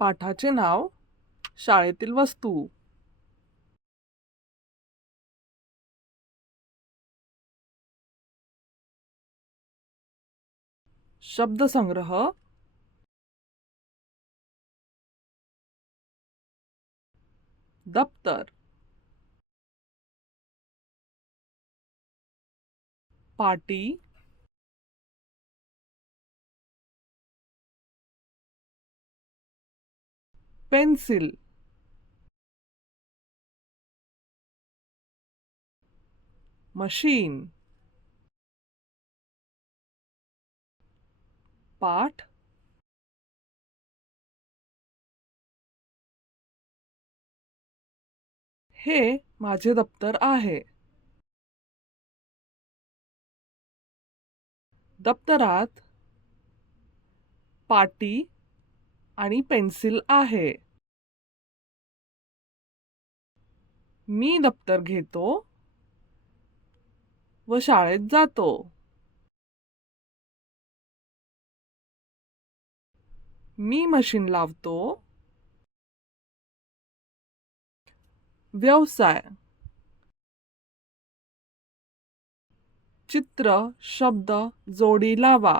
पाठाचे नाव शाळेतील वस्तू. शब्दसंग्रह. दप्तर, पाटी, पेन्सिल, मशीन, पाठ, हे माझे दप्तर आहे. दप्तरात पाटी आणि पेन्सिल आहे. मी दप्तर घेतो व शाळेत जातो. मी मशीन लावतो. व्यवसाय. चित्र, शब्द जोडी लावा.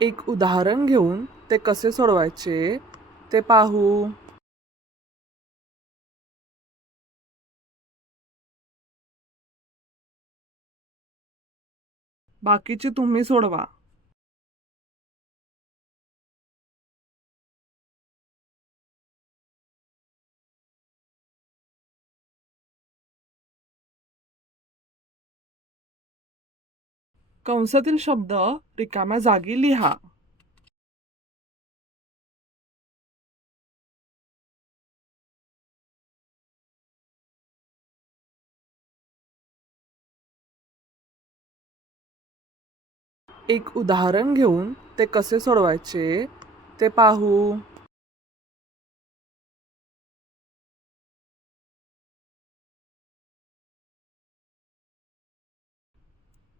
एक उदाहरण घेऊन ते कसे सोडवायचे ते पाहू. बाकीचे तुम्ही सोडवा. कंसातील शब्द रिकाम्या जागी लिहा. एक उदाहरण घेऊन ते कसे सोडवायचे ते पाहू.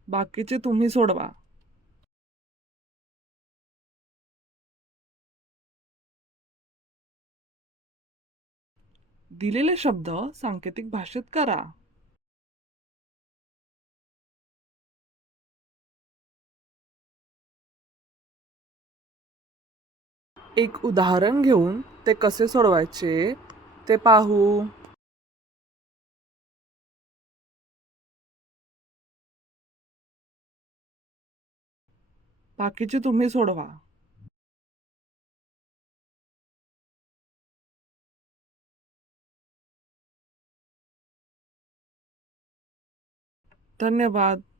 बाकीचे तुम्ही सोडवा. दिलेले शब्द सांकेतिक भाषेत करा. एक उदाहरण घेऊन ते कसे सोडवायचे ते पाहू. बाकीचे तुम्ही सोडवा. धन्यवाद.